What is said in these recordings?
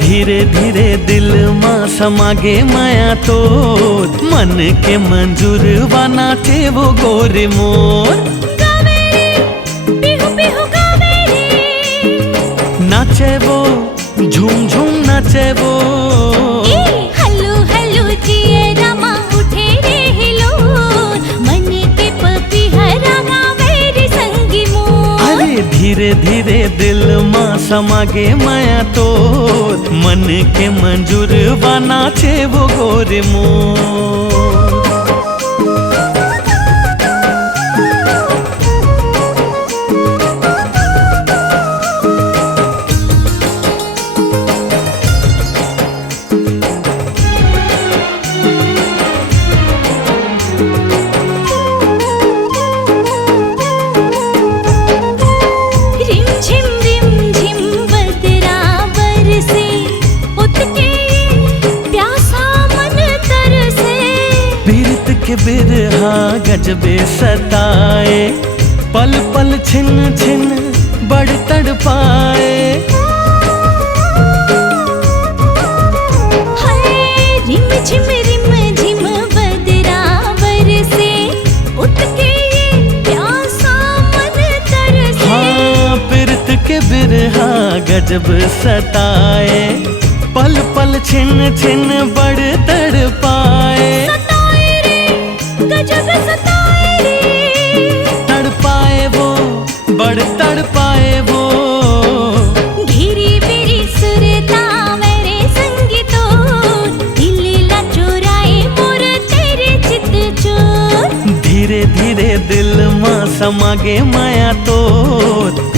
धीरे धीरे दिल माँ समागे माया तो मन के मंजूर वाना थे वो गोरे मोर नाचे वो झूम झूम नाचे वो हल्लू हल्लू जिए रमा उठे रे हिलोर मन के पपीहरा गावे संगी मोर। अरे धीरे धीरे दिल माँ समागे माया तो मन के मंजूर वाना छे वो गोरे मोर। के बिरहा गजबे सताए पल पल छिन छिन बड़ तड़ पाए। रिम झिम बदरावर से उठके प्यासा मन तरसे। हाँ पिरत के बिरहा गजब सताए पल पल छिन छिन बड़ तड़ पाए। गजब सताए रे तड़पाए वो बड़ तड़पाए वो घिरी बिरी सुरता मेरे संगीतो दिल ला चुराए मोर तेरे चित चोर। धीरे धीरे दिल माँ समागे माया तो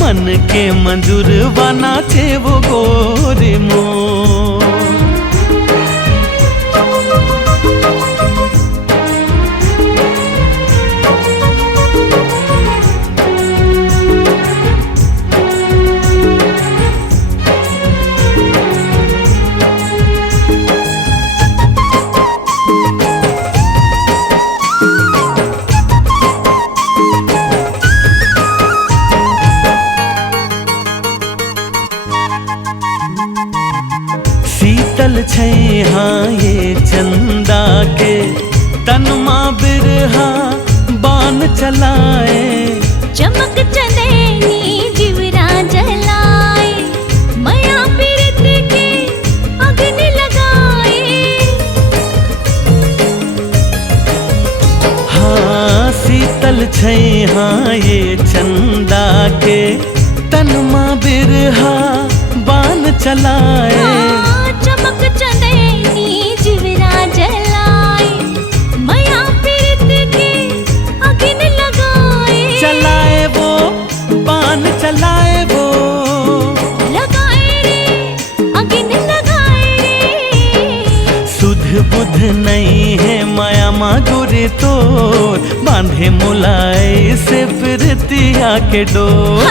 मन के मंजूर वाना छे वो गोरे मोर। शीतल छै हाँ ये चंदा के तन माँ बिरहा बान चलाए। चमक चंदेनी जीवरा जलाए माया पीरत के अग्नि लगाए। हाँ शीतल छै हाँ ये चंदा के तन माँ बिरहा बान चलाए। चमक चंदेनी जीवरा जलाए माया पीरत के अग्नि लगाए। चलाए वो बान चलाए वो लगाए रे अग्नि लगाए रे। सुध बुध नहीं है माया माँ गोरे तो बांधे मुलाए से फिरतिया के डोर।